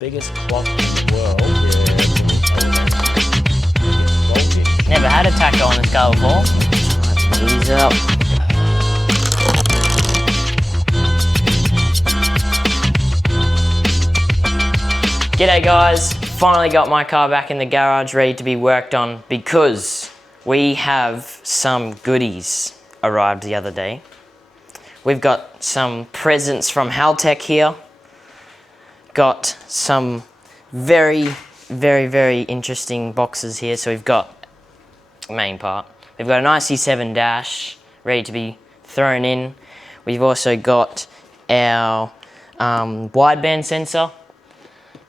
Biggest clock in the world. Yeah. Never had a Tacho on this car before. Ease up. G'day guys, finally got my car back in the garage ready to be worked on because we have some goodies arrived the other day. We've got some presents from Haltech here. Got some very interesting boxes here. So we've got the main part. We've got an IC-7 dash ready to be thrown in. We've also got our wideband sensor.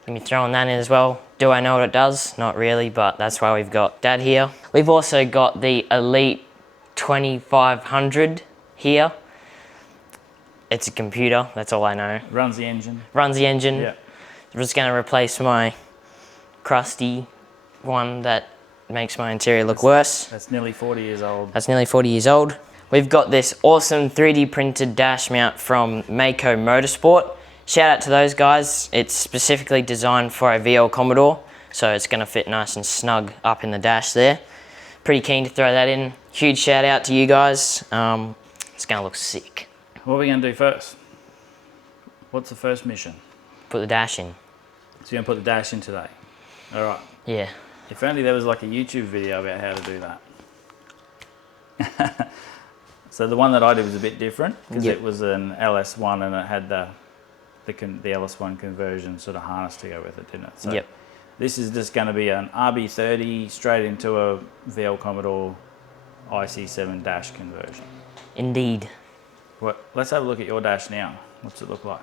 Gonna be throwing that in as well. Do I know what it does? Not really, but that's why we've got that here. We've also got the Elite 2500 here. It's a computer, that's all I know. Runs the engine. Runs the engine. Yeah. I'm just gonna replace my crusty one that makes my interior look worse. That's nearly 40 years old. That's nearly 40 years old. We've got this awesome 3D printed dash mount from Mako Motorsport. Shout out to those guys. It's specifically designed for a VL Commodore, so it's gonna fit nice and snug up in the dash there. Pretty keen to throw that in. Huge shout out to you guys. It's gonna look sick. What are we going to do first? What's the first mission? Put the dash in. So you're going to put the dash in today? All right. Yeah. If only there was like a YouTube video about how to do that. So the one that I did was a bit different because it was an LS1 and it had the LS1 conversion sort of harness to go with it, didn't it? So this is just going to be an RB30 straight into a VL Commodore IC-7 dash conversion. Indeed. Well, let's have a look at your dash now. What's it look like?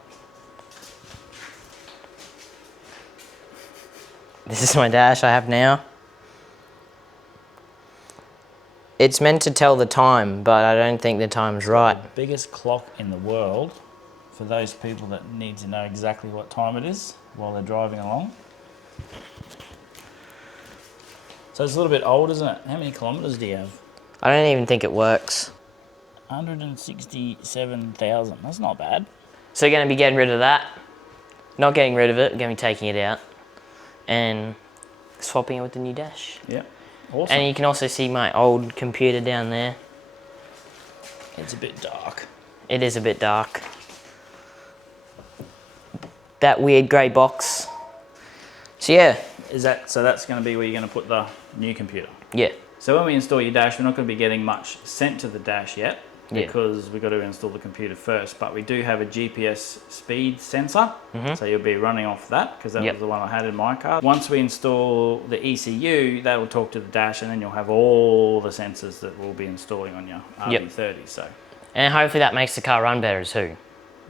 This is my dash I have now. It's meant to tell the time, but I don't think the time's right. The biggest clock in the world for those people that need to know exactly what time it is while they're driving along. So it's a little bit old, isn't it? How many kilometers do you have? I don't even think it works. 167,000. That's not bad. So we're going to be getting rid of that. Not getting rid of it, we're going to be taking it out and swapping it with the new dash. Yeah, awesome. And you can also see my old computer down there. It's a bit dark. It is a bit dark. That weird grey box. So yeah. So that's going to be where you're going to put the new computer? Yeah. So when we install your dash, we're not going to be getting much sent to the dash yet. Because we've got to install the computer first, but we do have a GPS speed sensor, so you'll be running off that because that was the one I had in my car. Once we install the ECU, that will talk to the dash, and then you'll have all the sensors that we'll be installing on your RB30. So, and hopefully that makes the car run better too.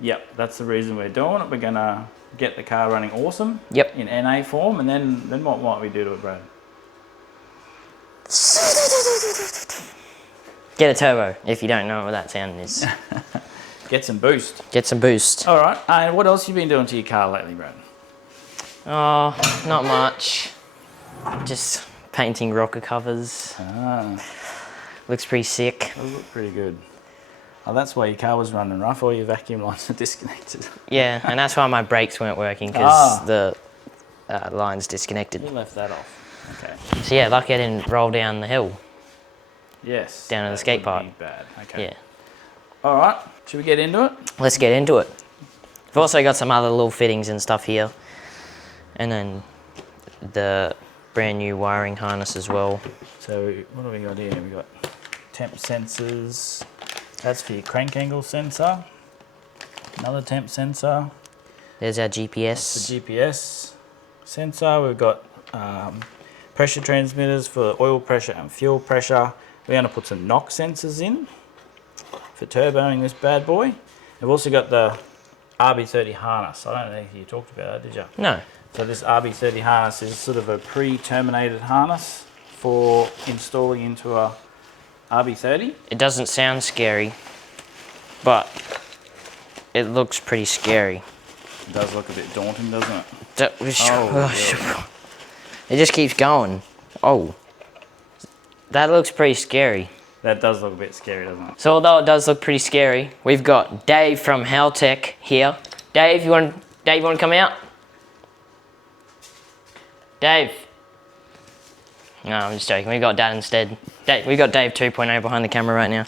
Yep, that's the reason we're doing it. We're gonna get the car running awesome. Yep. In NA form, and then what might we do to it, Brad? Get a turbo, if you don't know what that sound is. Get some boost. Get some boost. All right. And what else have you been doing to your car lately, Brad? Oh, not much. Just painting rocker covers. Looks pretty sick. Those look pretty good. Oh, that's why your car was running rough. All your vacuum lines are disconnected. Yeah, and that's why my brakes weren't working because the line's disconnected. You left that off. Okay. So yeah, lucky I didn't roll down the hill. Yes. Down to the skate park. Bad. Okay. Yeah. All right. Should we get into it? Let's get into it. We've also got some other little fittings and stuff here. And then the brand new wiring harness as well. So what have we got here? We've got temp sensors. That's for your crank angle sensor. Another temp sensor. There's our GPS. That's the GPS sensor. We've got pressure transmitters for oil pressure and fuel pressure. We're going to put some knock sensors in for turboing this bad boy. We've also got the RB30 harness. I don't know if you talked about that, did you? No. So this RB30 harness is sort of a pre-terminated harness for installing into a RB30. It doesn't sound scary, but it looks pretty scary. It does look a bit daunting, doesn't it? It just keeps going. Oh. That looks pretty scary. That does look a bit scary, doesn't it? So although it does look pretty scary, we've got Dave from Haltech here. Dave, you want to come out? Dave. No, I'm just joking. We got Dad instead. We got Dave 2.0 behind the camera right now.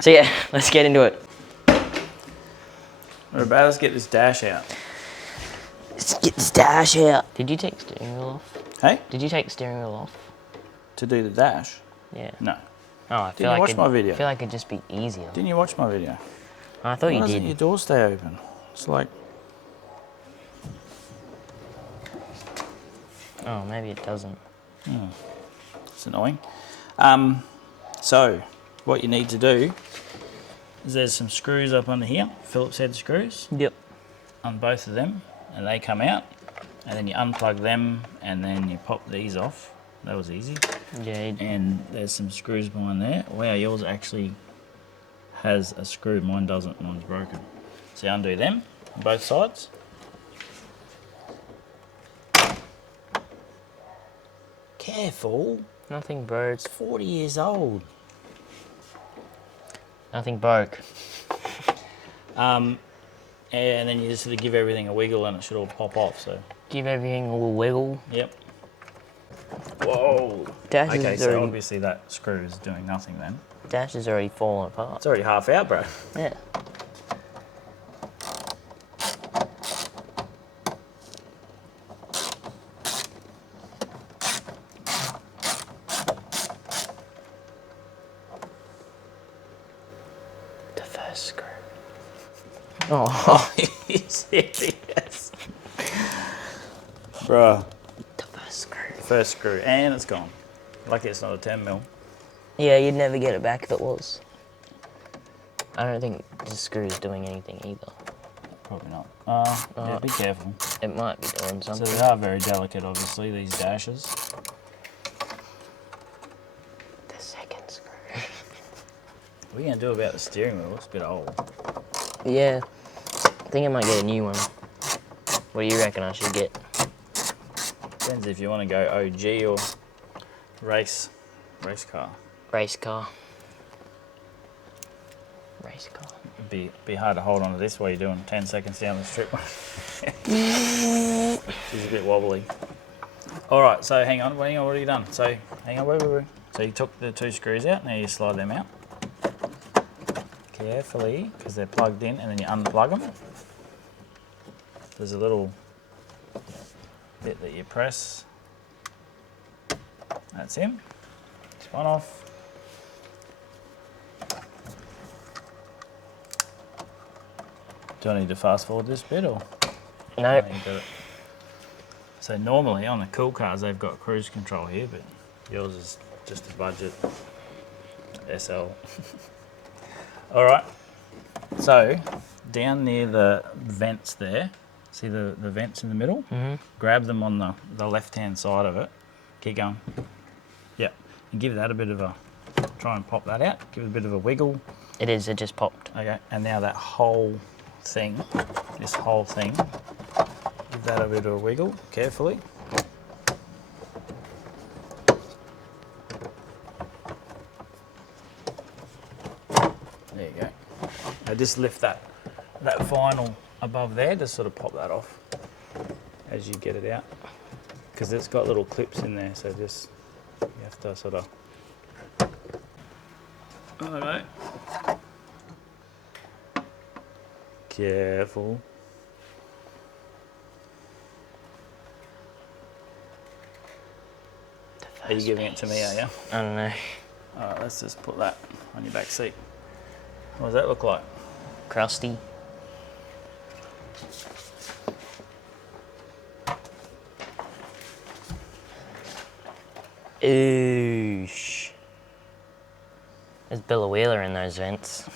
So yeah, let's get into it. We're about to get this dash out. Let's get this dash out. Did you take steering wheel off? Hey? Did you take steering wheel off? To do the dash? Yeah. No. Oh, I Didn't you watch my video? I feel like it'd just be easier. Didn't you watch my video? I thought you Why did. doesn't your door stay open? It's like... Oh, maybe it doesn't. It's annoying. So, what you need to do is there's some screws up under here, Phillips head screws. Yep. On both of them, and they come out, and then you unplug them, and then you pop these off. That was easy. Yeah. And there's some screws behind there. Wow, yours actually has a screw. Mine doesn't. Mine's broken. So you undo them on both sides. Careful. Nothing broke. It's 40 years old. Nothing broke. And then you just sort of give everything a wiggle and it should all pop off. So Give everything a little wiggle. yep. Whoa. Dash Okay, is so already, obviously that screw is doing nothing then. Dash is already falling apart. It's already half out, bro. Yeah. The first screw. Oh. Are you serious? Bruh. The first screw. First screw, and it's gone. Lucky it's not a 10 mil. Yeah, you'd never get it back if it was. I don't think the screw is doing anything either. Probably not. Yeah, be careful. It might be doing So something. they are very delicate, obviously, these dashes. The second screw. What are you going to do about the steering wheel? It's a bit old. Yeah. I think I might get a new one. What do you reckon I should get? Depends if you want to go OG or race car. Race car. Race car. It'd be hard to hold on to this while you're doing 10 seconds down the strip. She's a bit wobbly. All right, so hang on, what have you done? So hang on, wait. So you took the two screws out, now you slide them out. Carefully, because they're plugged in, and then you unplug them. There's a little bit that you press. That's him. It's one off. Do I need to fast forward this bit or? Nope. No, you got it. So normally on the cool cars they've got cruise control here, but yours is just a budget SL. All right. So down near the vents there, see the vents in the middle? Mm-hmm. Grab them on the left-hand side of it. Keep going. Yep. And give that a bit of a, try and pop that out. Give it a bit of a wiggle. It is, it just popped. Okay, and now that whole thing, this whole thing, give that a bit of a wiggle, carefully. There you go. Now just lift that vinyl above there, just sort of pop that off as you get it out. Because it's got little clips in there, so just, you have to sort of, alright. Careful. Are you giving it to me, are you? I don't know. Alright, let's just put that on your back seat. What does that look like? Crusty. Oosh. There's Bill of Wheeler in those vents.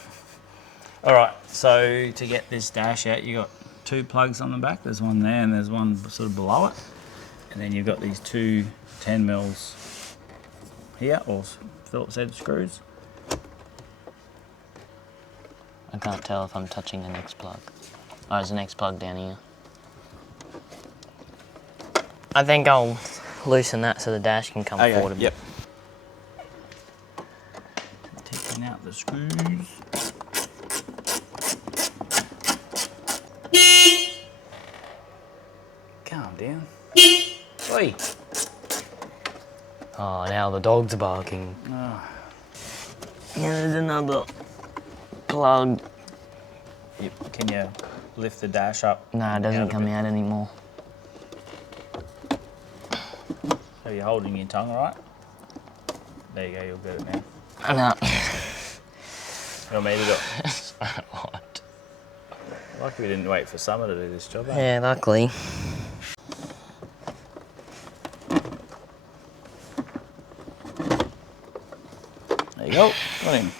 Alright, so to get this dash out, you got two plugs on the back. There's one there and there's one sort of below it. And then you've got these two 10 mils here, or Phillips head screws. I can't tell if I'm touching the next plug. Oh, there's the next plug down here. I think I'll loosen that so the dash can come forward a bit. Yep. Taking out the screws. Calm down. Oi! Oh, now the dogs are barking. Oh. Yeah, there's another plug. Can you lift the dash up? No, it doesn't come out anymore. Are you holding your tongue right? There you go, you'll get it now. No. You want me to do it? What? Lucky we didn't wait for summer to do this job, eh? Yeah, luckily. There you go, got him.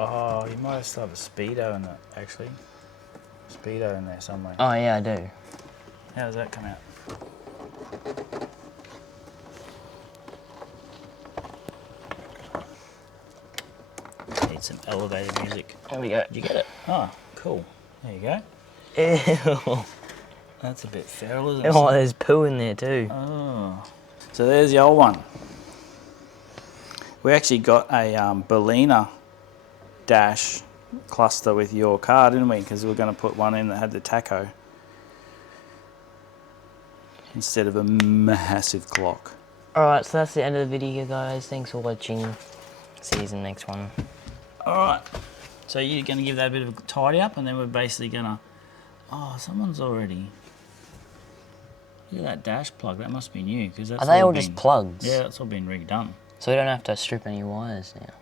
Oh, you might still have a speedo in it, actually. Speedo in there somewhere. Oh yeah, I do. How does that come out? Need some elevator music. There we go. Did you get it? Oh, cool. There you go. Ew. That's a bit feral, isn't it? Oh, there's poo in there too. Oh. So there's the old one. We actually got a Berliner dash cluster with your car, didn't we? Because we were going to put one in that had the Tacho instead of a massive clock. Alright, so that's the end of the video, guys. Thanks for watching. See you in the next one. Alright. So you're going to give that a bit of a tidy up, and then we're basically going to... Oh, someone's already... Look at that dash plug. That must be new. Cause that's Are they all been... just plugs? Yeah, that's all been redone. So we don't have to strip any wires now?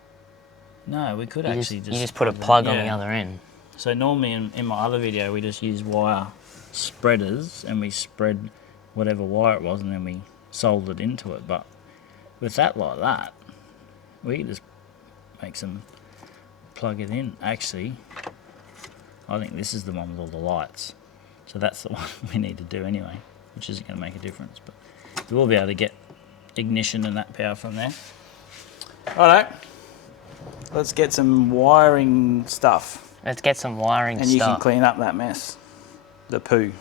No, we could You actually you just put a plug on the other end. So normally in my other video we just use wire spreaders and we spread whatever wire it was and then we soldered into it. But with that like that, we can just make some, plug it in. Actually, I think this is the one with all the lights. So that's the one we need to do anyway, which isn't going to make a difference. But we will be able to get ignition and that power from there. Alright. Let's get some wiring stuff. Let's get some wiring and you can clean up that mess. The poo.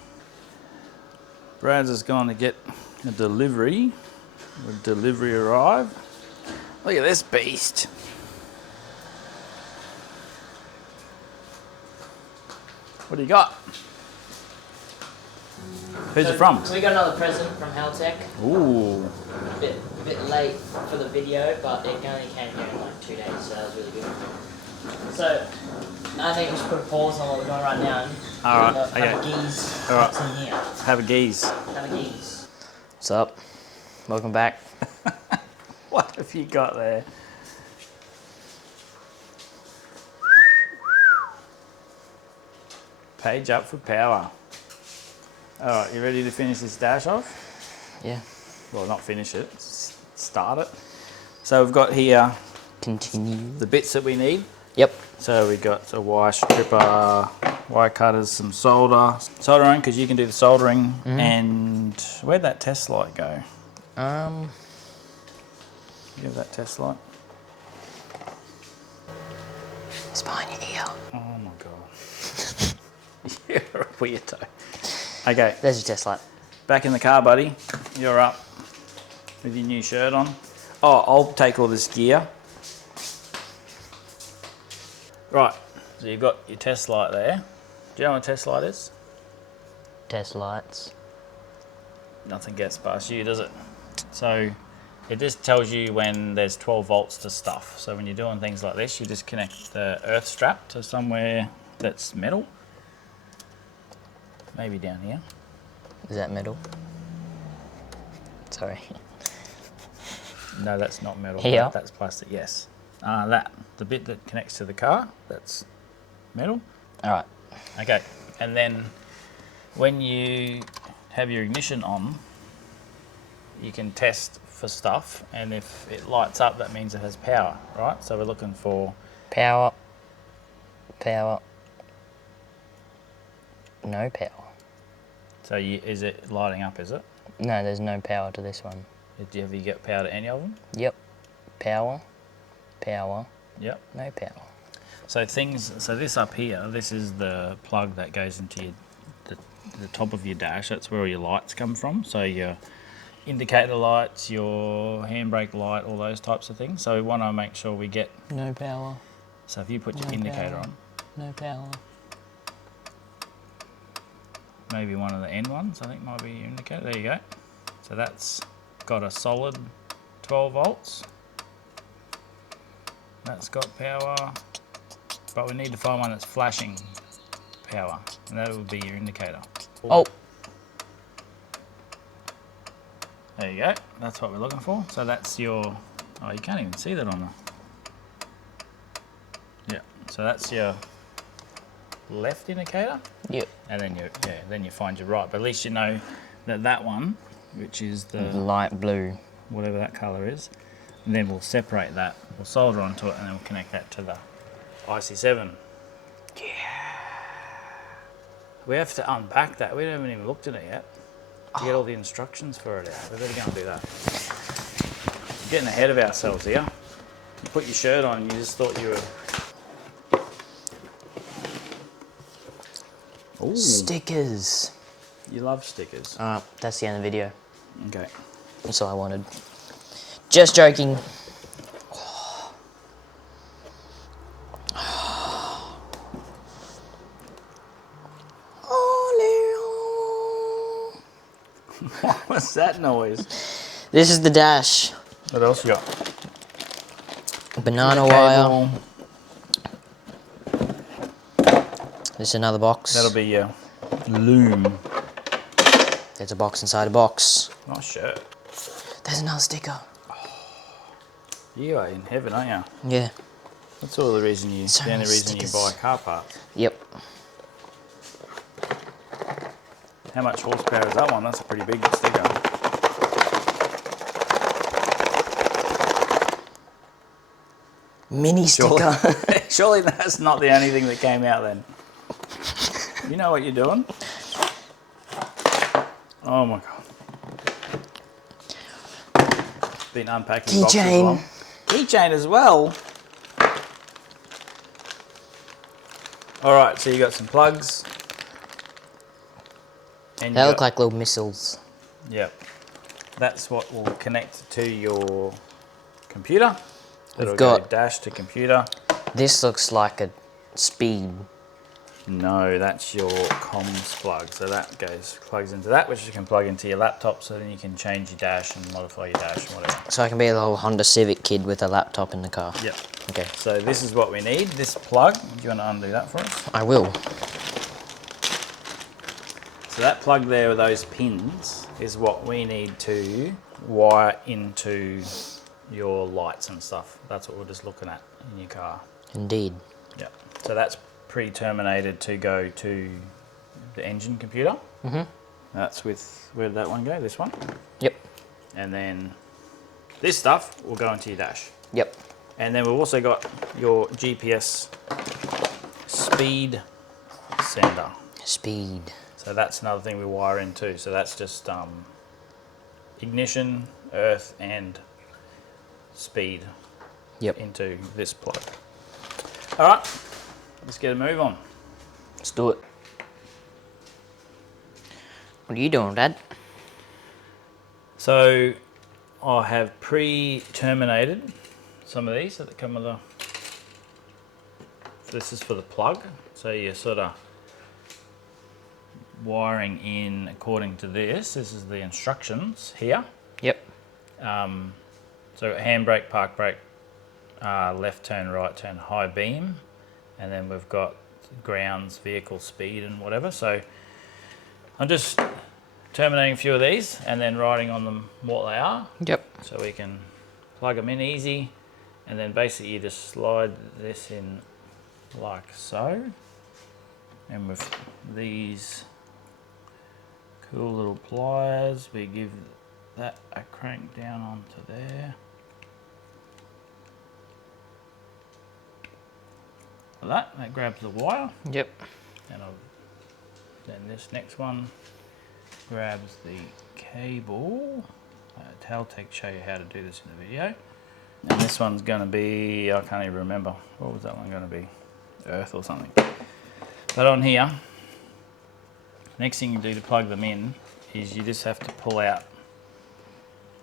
Brad's has gone to get a delivery. The delivery arrived. Look at this beast. What do you got? Who's it from? So we got another present from Haltech. Ooh. A bit late for the video, but it only came here in like 2 days, so that was really good. So, I think we should put a pause on what we're doing right now. Alright, Have okay. a geese. Alright. What's in here? Have a geese. Have a geese. What's up? Welcome back. What have you got there? Page up for power. Alright, you ready to finish this dash off? Yeah. Well, not finish it, start it. So we've got here Continue. the bits that we need. Yep. So we've got a wire stripper, wire cutters, some soldering, because you can do the soldering. And where'd that test light go? You have that test light? It's behind your ear. Oh my god. You're a weirdo. Okay. There's your test light. Back in the car, buddy. You're up with your new shirt on. Oh, I'll take all this gear. Right, so you've got your test light there. Do you know what a test light is? Test lights. Nothing gets past you, does it? So it just tells you when there's 12 volts to stuff. So when you're doing things like this, you just connect the earth strap to somewhere that's metal. Maybe down here. Is that metal? Sorry. No, that's not metal. Here? That's plastic, yes. The bit that connects to the car, that's metal. All right. Okay, and then when you have your ignition on, you can test for stuff, and if it lights up, that means it has power, right? So we're looking for... Power. Power. No power. So is it lighting up, is it? No, there's no power to this one. Have you got power to any of them? Yep. Power. Power. Yep. No power. So this up here, this is the plug that goes into the top of your dash. That's where all your lights come from. So your indicator lights, your handbrake light, all those types of things. So we want to make sure we get... No power. So if you put your No indicator power. on... No power. maybe one of the end ones, I think might be your indicator. There you go. So that's got a solid 12 volts. That's got power, but we need to find one that's flashing power, and that would be your indicator. Oh. There you go, that's what we're looking for. So that's your, oh, you can't even see that on the, yeah, so that's your left indicator. Yep. And then then you find your right, but at least you know that that one, which is the light blue, whatever that color is, and then we'll separate that, we'll solder onto it, and then we'll connect that to the IC-7. Yeah. We have to unpack that. We haven't even looked at it yet. To get all the instructions for it out. We better go and do that. We're getting ahead of ourselves here. You put your shirt on and you just thought you were... Ooh. Stickers. You love stickers. That's the end of the video. Okay. That's all I wanted. Just joking. What was that noise? This is the dash. What else you got? Banana wire. This is another box. That'll be your loom. There's a box inside a box. Nice shirt. There's another sticker. You are in heaven, aren't you? Yeah. That's all the reason the only reason you buy car parts. Yep. How much horsepower is that one? That's a pretty big sticker. Mini sticker. Surely that's not the only thing that came out then. You know what you're doing? Oh my god. Been unpacking boxes long. Keychain as well. Alright, so you got some plugs. And They look like little missiles. Yep. That's what will connect to your computer. It'll go dash to computer. This looks like a speed. No, that's your comms plug. So that plugs into that, which you can plug into your laptop, so then you can change your dash and modify your dash and whatever. So I can be a little Honda Civic kid with a laptop in the car. Yep. Okay. So this is what we need, this plug. Do you want to undo that for us? I will. So that plug there with those pins is what we need to wire into your lights and stuff. That's what we're just looking at in your car. Indeed. Yep. So that's pre-terminated to go to the engine computer. Mm-hmm. That's with, where did that one go? This one? Yep. And then this stuff will go into your dash. Yep. And then we've also got your GPS speed sender. Speed. So that's another thing we wire in too. So that's just ignition, earth, and speed into this plug. All right, let's get a move on. Let's do it. What are you doing, Dad? So I have pre-terminated some of these that come with the, this is for the plug. So you're sort of wiring in according to this. This is the instructions here. Yep. So handbrake, park brake, left turn, right turn, high beam, and then we've got grounds, vehicle speed and whatever. So I'm just terminating a few of these and then writing on them what they are. Yep. So we can plug them in easy, and then basically you just slide this in like so. And with these cool little pliers, we give that a crank down onto there. Like that grabs the wire. Yep. And then this next one grabs the cable. Haltech show you how to do this in the video. And this one's going to be, I can't even remember, what was that one going to be? Earth or something. But on here, next thing you do to plug them in is you just have to pull out,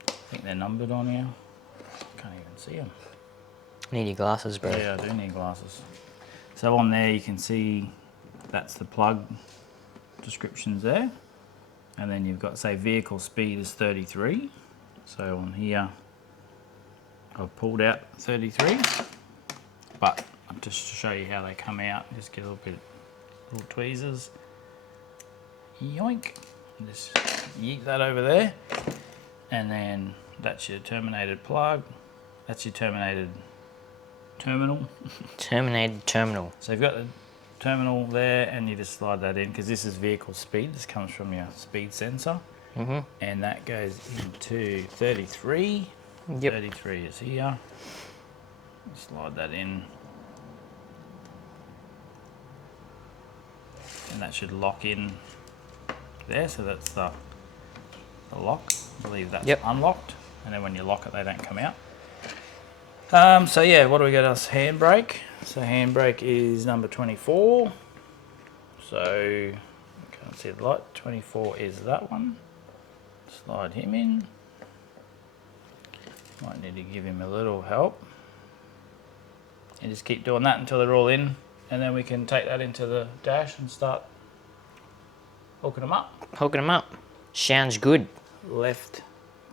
I think they're numbered on here. Can't even see them. Need your glasses, bro. Yeah, I do need glasses. So on there you can see that's the plug descriptions there. And then you've got, say, vehicle speed is 33. So on here, I've pulled out 33. But just to show you how they come out, just get a little tweezers. Yoink. Just yeet that over there. And then that's your terminated plug. That's your terminated terminal. Terminated terminal. So you've got the terminal there, and you just slide that in, because this is vehicle speed. This comes from your speed sensor. And that goes into 33. Yep. 33 is here. Slide that in. And that should lock in there, so that's the lock. I believe that's unlocked, and then when you lock it, they don't come out. So yeah, what do we got as handbrake? So handbrake is number 24. So you can't see the light. 24 is that one. Slide him in. Might need to give him a little help. And just keep doing that until they're all in, and then we can take that into the dash and start hooking them up. Hooking them up. Sounds good. Left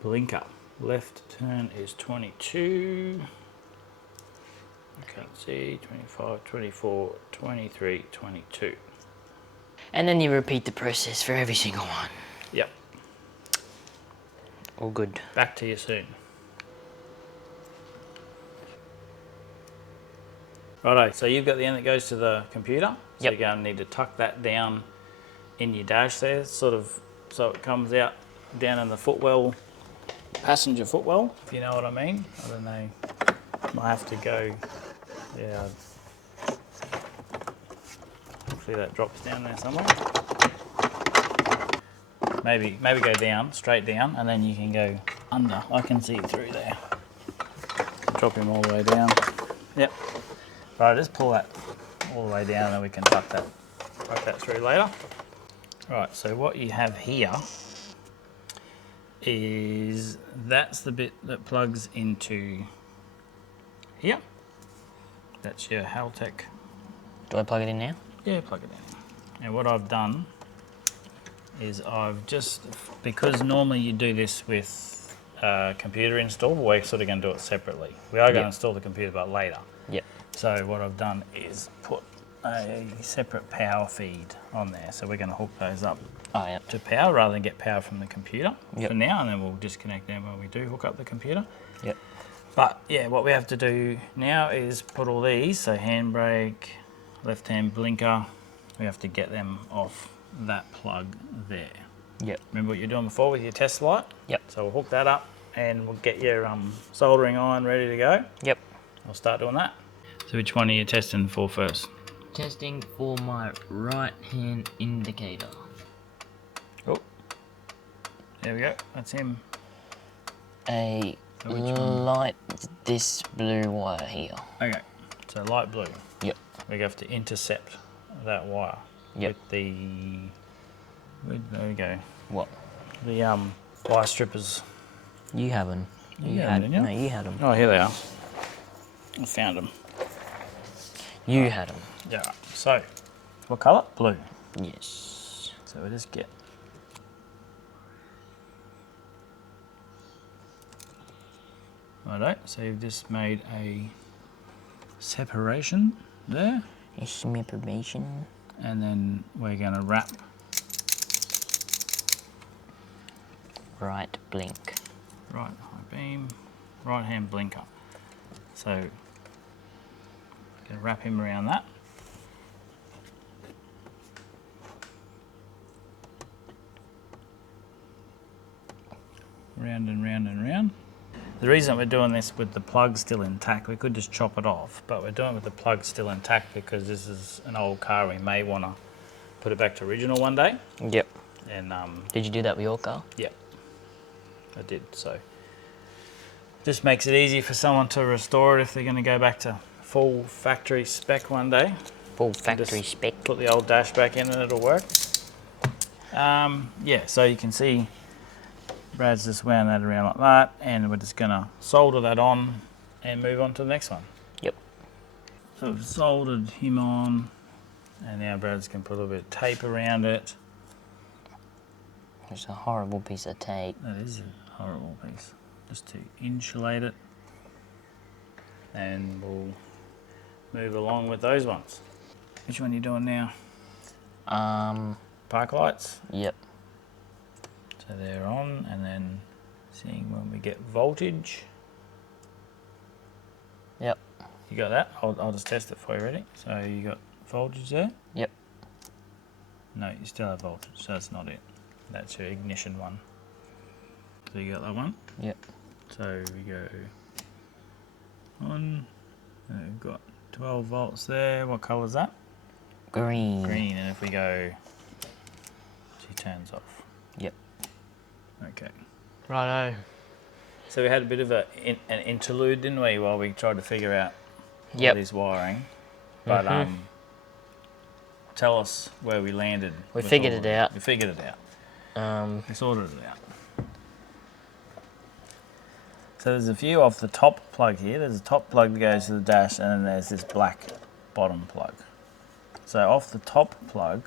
blinker. Left turn is 22. I can't see. 25, 24, 23, 22. And then you repeat the process for every single one. Yep. All good. Back to you soon. Righto, so you've got the end that goes to the computer. So you're going to need to tuck that down in your dash there, sort of, so it comes out down in the footwell, passenger footwell, if you know what I mean. I don't know, might have to go, yeah, hopefully that drops down there somewhere. Maybe go down, straight down, and then you can go under. I can see through there. Drop him all the way down. Yep. Right, just pull that all the way down, and then we can tuck that through later. Right, so what you have here is, that's the bit that plugs into here. That's your Haltech. Do I plug it in now? Yeah, plug it in. And what I've done is I've just, because normally you do this with a computer install, but we're sort of going to do it separately. We are going to install the computer, but later. Yep. So what I've done is put a separate power feed on there. So we're going to hook those up to power rather than get power from the computer for now, and then we'll disconnect them when we do hook up the computer. Yep. But yeah, what we have to do now is put all these, so handbrake, left-hand blinker, we have to get them off that plug there. Yep. Remember what you're doing before with your test light? Yep. So we'll hook that up and we'll get your soldering iron ready to go. Yep. I'll start doing that. So which one are you testing for first? Testing for my right hand indicator. Oh, there we go, that's him. A light, this blue wire here. Okay, so light blue. Yep. We have to intercept that wire. Yep. With the, there we go. What? The wire strippers. You have them. You had them, didn't you? No, you had them. Oh, here they are. I found them. You had them. Yeah. So, what colour? Blue. Yes. So we just get. Righto. So you've just made a separation there. A separation. And then we're going to wrap. Right blink. Right high beam. Right hand blinker. So, going to wrap him around that. Round and round and round. The reason we're doing this with the plug still intact, we could just chop it off, but we're doing it with the plug still intact because this is an old car. We may want to put it back to original one day. Yep. And did you do that with your car? Yep, I did. So just makes it easy for someone to restore it if they're going to go back to full factory spec one day. Full factory spec. Put the old dash back in and it'll work. Yeah, so you can see Brad's just wound that around like that, and we're just going to solder that on and move on to the next one. Yep. So we've soldered him on, and now Brad's going to put a little bit of tape around it. It's a horrible piece of tape. That is a horrible piece. Just to insulate it. And we'll move along with those ones. Which one are you doing now? Park lights? Yep. So they're on, and then seeing when we get voltage. Yep. You got that? I'll just test it for you, ready? So you got voltage there? Yep. No, you still have voltage, so that's not it. That's your ignition one. So you got that one? Yep. So we go on, and we've got 12 volts there. What colour is that? Green. Green, and if we go, she turns off. Yep. Okay. Righto. So we had a bit of an interlude, didn't we, while we tried to figure out Yep. what is wiring. But tell us where we landed. We figured it out. We figured it out. We sorted it out. So there's a few off the top plug here. There's a top plug that goes to the dash, and then there's this black bottom plug. So off the top plug,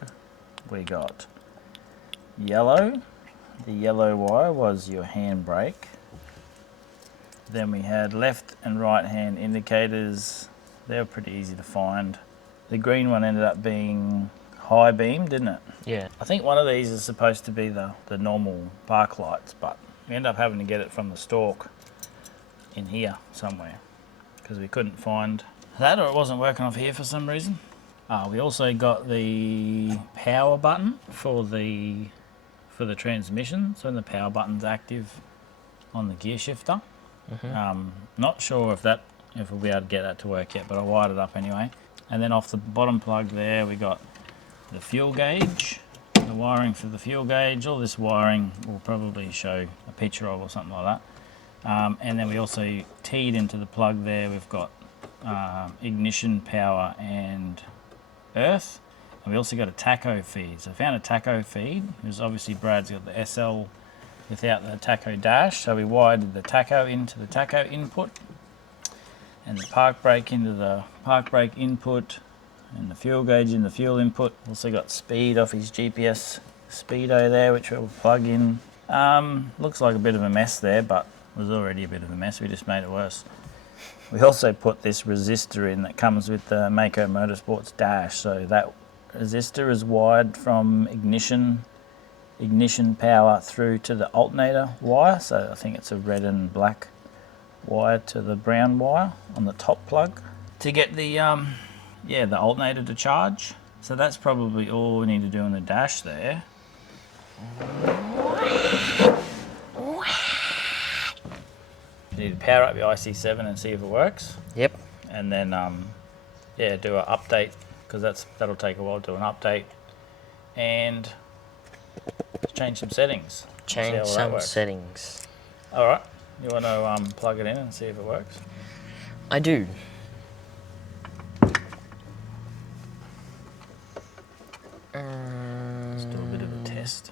we got yellow. The yellow wire was your handbrake. Then we had left and right hand indicators. They were pretty easy to find. The green one ended up being high beam, didn't it? Yeah. I think one of these is supposed to be the normal park lights, but we ended up having to get it from the stalk in here somewhere because we couldn't find that, or it wasn't working off here for some reason. We also got the power button for the transmission. So when the power button's active on the gear shifter. Not sure if we'll be able to get that to work yet, but I wired it up anyway. And then off the bottom plug there, we got the fuel gauge, the wiring for the fuel gauge. All this wiring will probably show a picture of or something like that. And then we also teed into the plug there. We've got ignition, power, and earth. And we also got a Tacho feed. So I found a Tacho feed, because obviously Brad's got the SL without the Tacho dash. So we wired the Tacho into the Tacho input, and the park brake into the park brake input, and the fuel gauge in the fuel input. Also got speed off his GPS speedo there, which we'll plug in. Looks like a bit of a mess there, but it was already a bit of a mess. We just made it worse. We also put this resistor in that comes with the Mako Motorsport's dash. So that resistor is wired from ignition power through to the alternator wire. So I think it's a red and black wire to the brown wire on the top plug to get the alternator to charge. So that's probably all we need to do on the dash there. You need to power up your IC-7 and see if it works. Yep. And then do an update, because that'll take a while to do an update, and change some settings. Change some settings. All right. You want to plug it in and see if it works? I do. Let's do a bit of a test.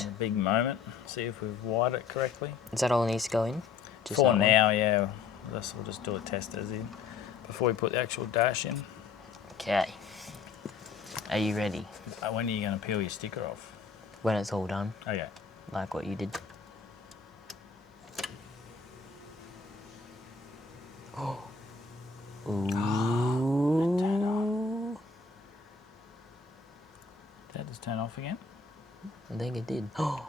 A big moment. See if we've wired it correctly. Is that all it needs to go in? Just for now, yeah. We'll just do a test as in before we put the actual dash in. Okay. Are you ready? When are you going to peel your sticker off? When it's all done. Okay. Like what you did. Oh. Ooh. Turn on. Did that just turn off again? I think it did. Oh.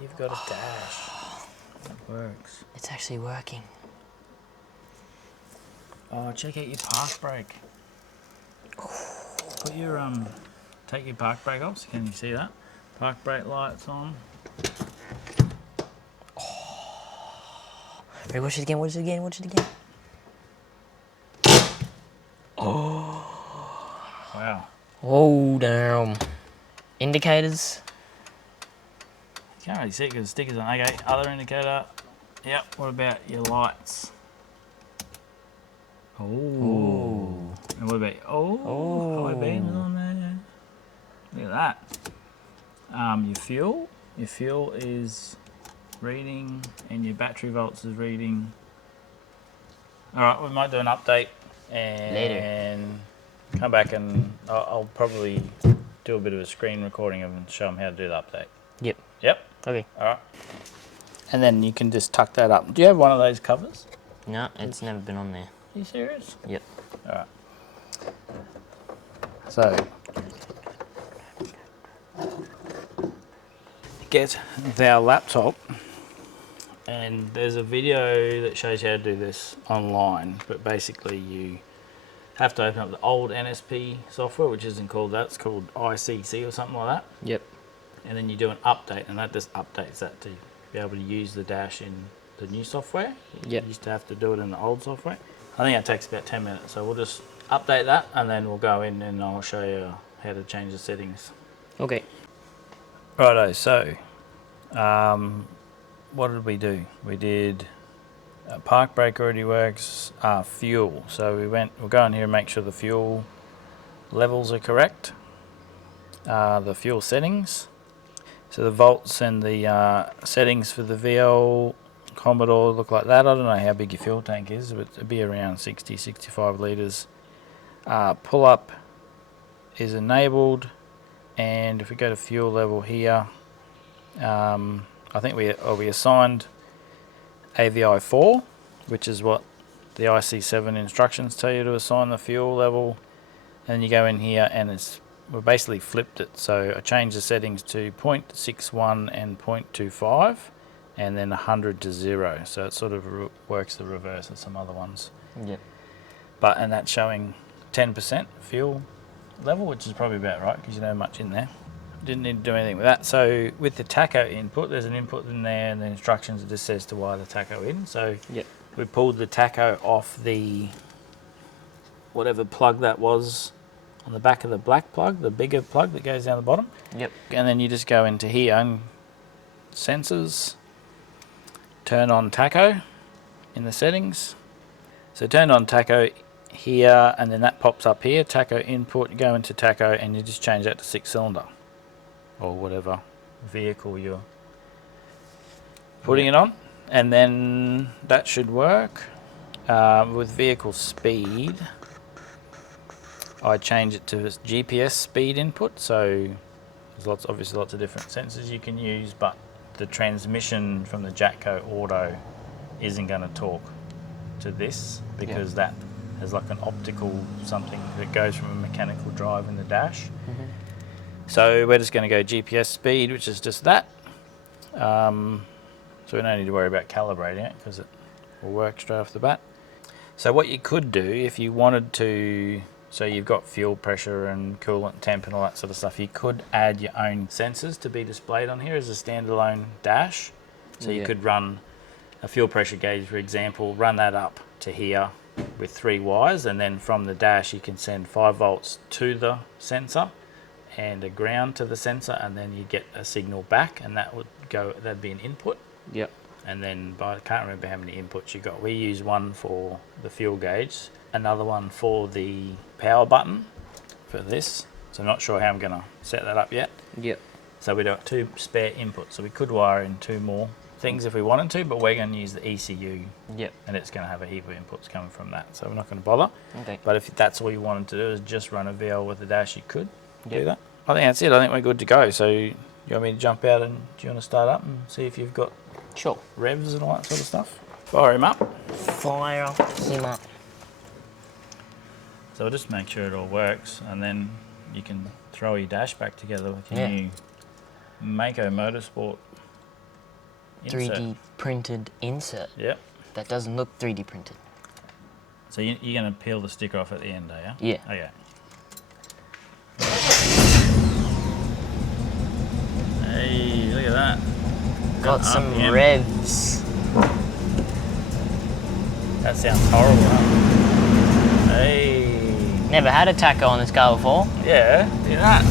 You've got a dash. It works. It's actually working. Oh, check out your park brake. Put your take your park brake off. So can you see that? Park brake lights on. Ready, watch it again, watch it again, watch it again. Oh. Wow. Oh, damn. Indicators. You can't really see it because the sticker's on. Okay, other indicator. Yep, what about your lights? Oh. And what about, high beams on there. Look at that. Your fuel. Your fuel is reading, and your battery volts is reading. All right, we might do an update and come back and I'll probably do a bit of a screen recording of them and show them how to do the update. Yep. Yep. Okay. All right. And then you can just tuck that up. Do you have one of those covers? No, it's never been on there. Are you serious? Yep. All right. So get our laptop, and there's a video that shows you how to do this online, but basically you have to open up the old NSP software, which isn't called that, it's called ICC or something like that. Yep. And then you do an update, and that just updates that to be able to use the dash in the new software. Yep. You used to have to do it in the old software. I think that takes about 10 minutes, so we'll just update that and then we'll go in and I'll show you how to change the settings. Okay. Righto, so what did we do? We did park brake already works, fuel. So we'll go in here and make sure the fuel levels are correct. The fuel settings. So the volts and the settings for the VL Commodore look like that. I don't know how big your fuel tank is, but it'd be around 60-65 litres. Pull up is enabled, and if we go to fuel level here, I think we assigned AVI 4, which is what the IC-7 instructions tell you to assign the fuel level. And you go in here and we basically flipped it. So I changed the settings to 0.61 and 0.25, and then 100 to 0. So it sort of works the reverse of some other ones. Yep. And that's showing 10% fuel level, which is probably about right because you know much in there. Didn't need to do anything with that. So with the Tacho input, there's an input in there, and the instructions it just says to wire the Tacho in. So yep. We pulled the Tacho off the whatever plug that was on the back of the black plug, the bigger plug that goes down the bottom. Yep. And then you just go into here and sensors, turn on Tacho in the settings. So turn on Tacho here, and then that pops up here, Tacho input. You go into Tacho and you just change that to 6-cylinder or whatever vehicle you're putting it on, and then that should work. With vehicle speed, I change it to GPS speed input. So there's obviously lots of different sensors you can use, but the transmission from the Jatco Auto isn't going to talk to this because that has like an optical something that goes from a mechanical drive in the dash. Mm-hmm. So we're just going to go GPS speed, which is just that. So we don't need to worry about calibrating it because it will work straight off the bat. So what you could do if you wanted to, so you've got fuel pressure and coolant temp and all that sort of stuff, you could add your own sensors to be displayed on here as a standalone dash. So you could run a fuel pressure gauge, for example, run that up to here with 3 wires, and then from the dash you can send 5 volts to the sensor and a ground to the sensor, and then you get a signal back, and that'd be an input. Yep. And then, but I can't remember how many inputs you got. We use one for the fuel gauge, another one for the power button for this. So I'm not sure how I'm going to set that up yet. Yep. So we got 2 spare inputs. So we could wire in 2 more things if we wanted to, but we're going to use the ECU. Yep. And it's going to have a heap of inputs coming from that. So we're not going to bother. Okay. But if that's all you wanted to do is just run a VL with the dash, you could do that. I think that's it. I think we're good to go. So you want me to jump out, and do you want to start up and see if you've got revs and all that sort of stuff? Fire him up. Fire him up. So we'll just make sure it all works, and then you can throw your dash back together with your new Mako Motorsport insert. 3D printed insert. Yep. That doesn't look 3D printed. So you're going to peel the sticker off at the end, are you? Yeah. Okay. Hey, look at that. Got some RPM. revs. That sounds horrible, huh? Hey. Never had a Tacho on this car before. Yeah, look at that.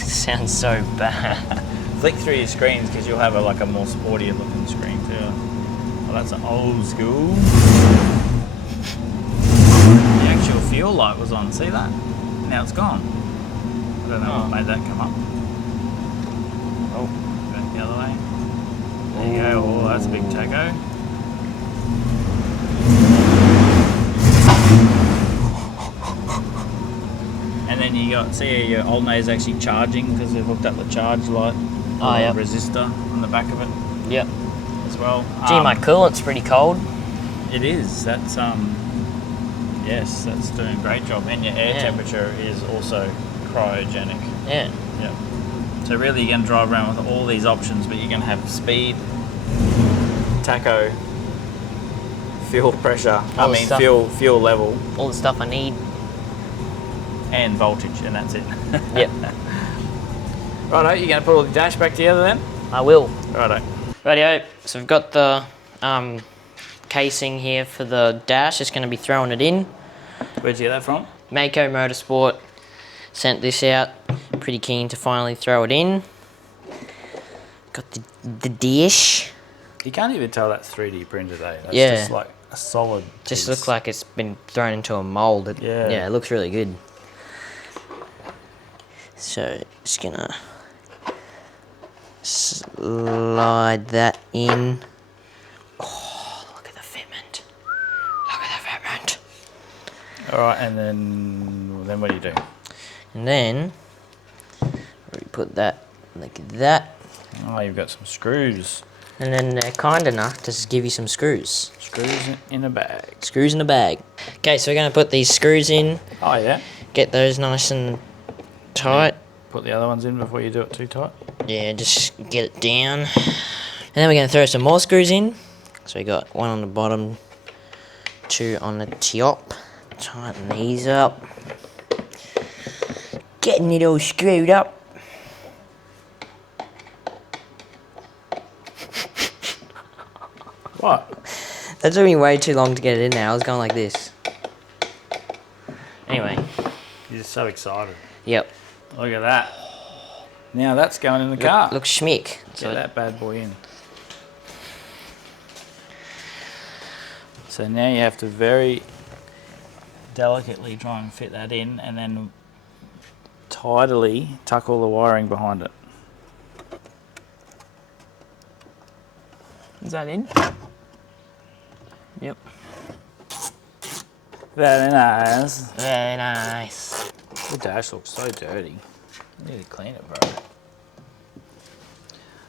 Sounds so bad. Flick through your screens because you'll have like a more sporty looking screen too. Oh, that's an old school. The actual fuel light was on, see that? Now it's gone. I don't know what made that come up. Oh. Back the other way. There you go, Oh, that's a big tacho. And then you got, see your alternator's actually charging because they've hooked up the charge light. Oh, yeah. Resistor on the back of it. Yep. As well. Gee, my coolant's pretty cold. It is. That's yes, that's doing a great job. And your air temperature is also cryogenic. Yeah. Yep. So really, you're going to drive around with all these options, but you're going to have speed, tacho, fuel pressure. Fuel level. All the stuff I need. And voltage, and that's it. Yep. Righto, you're going to put all the dash back together then? I will. Righto. Rightio. So we've got the casing here for the dash. Just going to be throwing it in. Where'd you get that from? Mako Motorsport sent this out. Pretty keen to finally throw it in. Got the dish. You can't even tell that's 3D printed, eh? That's Yeah. just like a solid Just piece. looks like it's been thrown into a mold. Yeah. It looks really good. So just gonna slide that in. Oh, look at the fitment. Look at the fitment. All right, and then what do you do? And then we put that like that. Oh, you've got some screws. And then they're kind enough to just give you some screws. Screws in a bag. Screws in a bag. Okay, so we're gonna put these screws in. Oh yeah. Get those nice and tight. Put the other ones in before you do it too tight. Yeah, just get it down. And then we're going to throw some more screws in. So we got one on the bottom, two on the top. Tighten these up. Getting it all screwed up. What? That took me way too long to get it in there. I was going like this. Anyway. You're just so excited. Yep. Look at that. Now that's going in the car. Looks schmick. Get that bad boy in. So now you have to very delicately try and fit that in, and then tidily tuck all the wiring behind it. Is that in? Yep. Very nice. Very nice. The dash looks so dirty. I need to clean it, bro.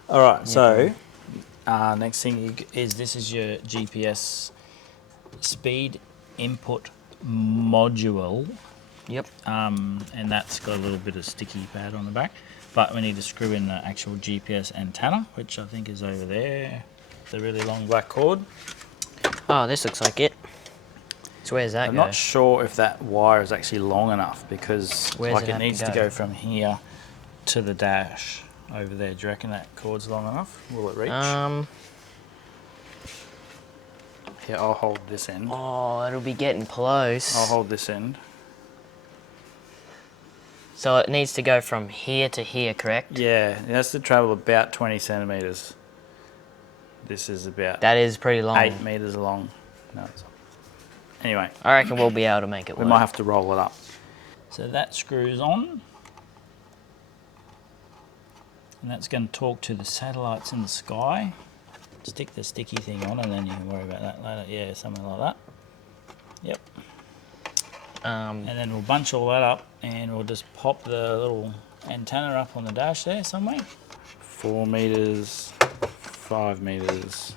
Alright, so next thing is this is your GPS speed input module. Yep. And that's got a little bit of sticky pad on the back. But we need to screw in the actual GPS antenna, which I think is over there. The really long black cord. Oh, this looks like it. So where's that I'm go? not sure if that wire is actually long enough because it needs to go from here to the dash over there. Do you reckon that cord's long enough? Will it reach? Here, I'll hold this end. Oh, it'll be getting close. I'll hold this end. So it needs to go from here to here, correct? Yeah, it has to travel about 20 centimetres. This is about... That is pretty long. 8 metres long. No, it's... Anyway. I reckon we'll be able to make it work. We might have to roll it up. So that screws on. And that's going to talk to the satellites in the sky. Stick the sticky thing on and then you can worry about that later. Yeah, something like that. Yep. And then we'll bunch all that up and we'll just pop the little antenna up on the dash there somewhere. 4 metres, 5 metres,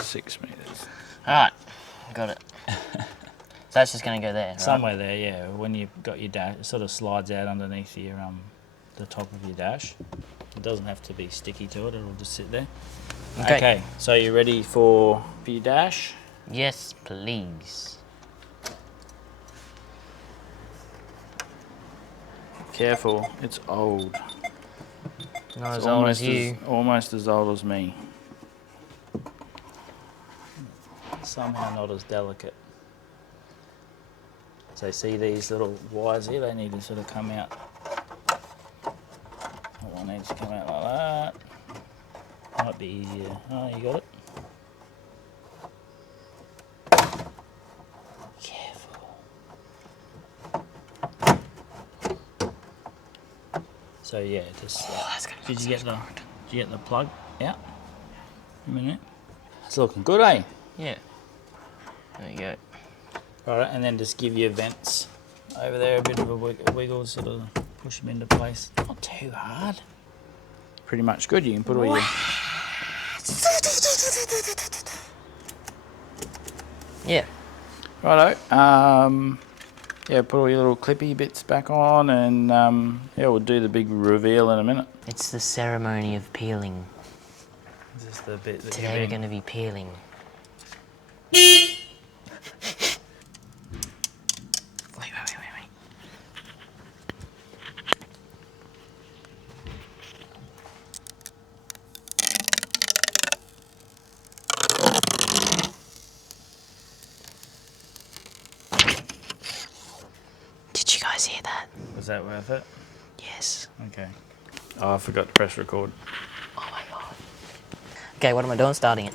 6 metres. Alright, got it. So that's just going to go there, right? Somewhere there, yeah. When you've got your dash, it sort of slides out underneath your the top of your dash. It doesn't have to be sticky to it, it'll just sit there. Okay, so you ready for your dash? Yes, please. Careful, it's old. Not as old as you. Almost as old as me. Somehow not as delicate. So see these little wires here, they need to sort of come out. One needs to come out like that. Might be easier. Oh, you got it? Careful. So yeah, just... Oh, that's gonna did you get the plug out? A minute. It's looking good, eh? Yeah. There you go. Right, and then just give your vents over there a bit of a wiggle, sort of push them into place. Not too hard. Pretty much good. You can put all your... Yeah. Righto. Yeah, put all your little clippy bits back on, and yeah, we'll do the big reveal in a minute. It's the ceremony of peeling. Is this the bit that Today we're going to be peeling. Wait. Did you guys hear that? Was that worth it? Yes. Okay. Oh, I forgot to press record. Oh my god. Okay, what am I doing? Starting it.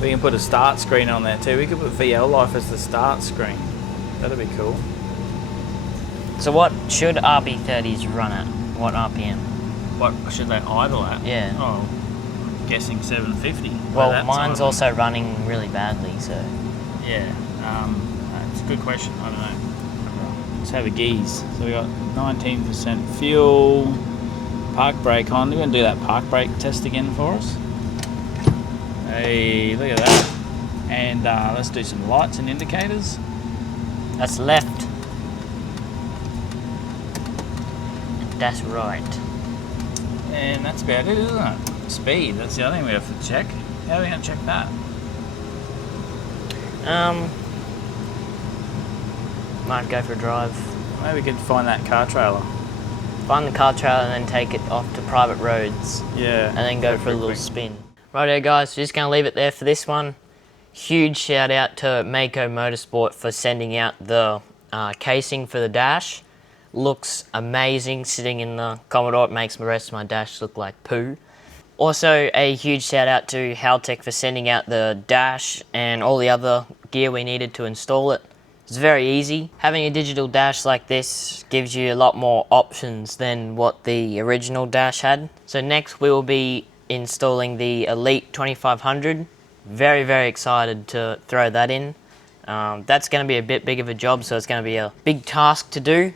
We can put a start screen on there too. We could put VL Life as the start screen. That'd be cool. So what should RB30s run at? What RPM? What should they idle at? Yeah. Oh, I'm guessing 750. Well, mine's also running really badly, so... Yeah, it's a good question. I don't know. Let's have a geeze. So we got 19% fuel. Park brake on. We're going to do that park brake test again for us. Hey, look at that. And let's do some lights and indicators. That's left. That's right. And that's about it, isn't it? Speed, that's the other thing we have to check. How are we going to check that? Might go for a drive. Maybe we could find that car trailer. Find the car trailer and then take it off to private roads. Yeah. And then go for a little spin. Righto guys, just going to leave it there for this one. Huge shout out to Mako Motorsport for sending out the casing for the dash. Looks amazing sitting in the Commodore. It makes the rest of my dash look like poo. Also a huge shout out to Haltech for sending out the dash and all the other gear we needed to install it. It's very easy. Having a digital dash like this gives you a lot more options than what the original dash had. So next we will be installing the Elite 2500. Very excited to throw that in. That's going to be a bit big of a job, so it's going to be a big task to do.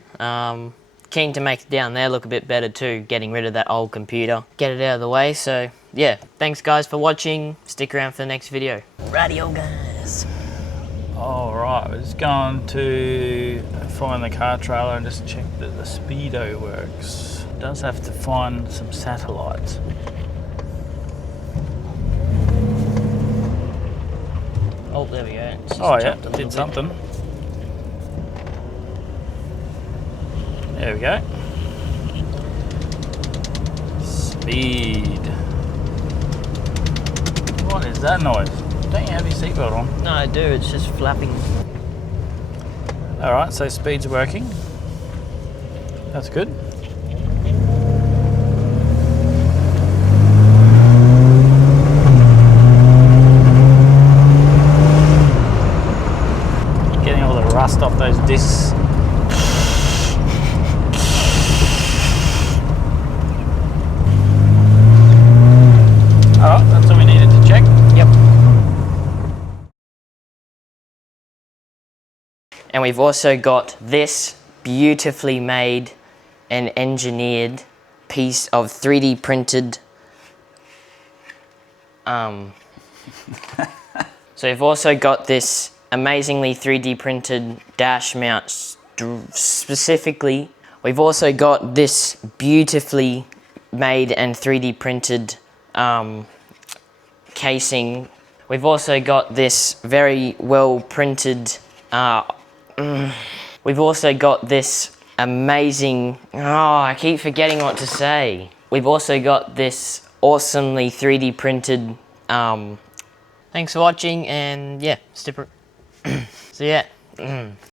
Keen to make it down there look a bit better too, getting rid of that old computer. Get it out of the way, so yeah. Thanks guys for watching. Stick around for the next video. Radio guys. Alright, we're just going to find the car trailer and just check that the speedo works. It does have to find some satellites. Oh, there we go. Oh yeah, did something. There we go. Speed. What is that noise? Don't you have your seatbelt on? No, I do. It's just flapping. Alright, so speed's working. That's good. Getting all the rust off those discs. Alright, that's all we needed to check. Yep. And we've also got this beautifully made and engineered piece of 3D printed so we've also got this amazingly 3D printed dash mount specifically. We've also got this beautifully made and 3D printed casing. We've also got this very well printed we've also got this amazing, I keep forgetting what to say. We've also got this awesomely 3D printed, thanks for watching, and yeah, so yeah.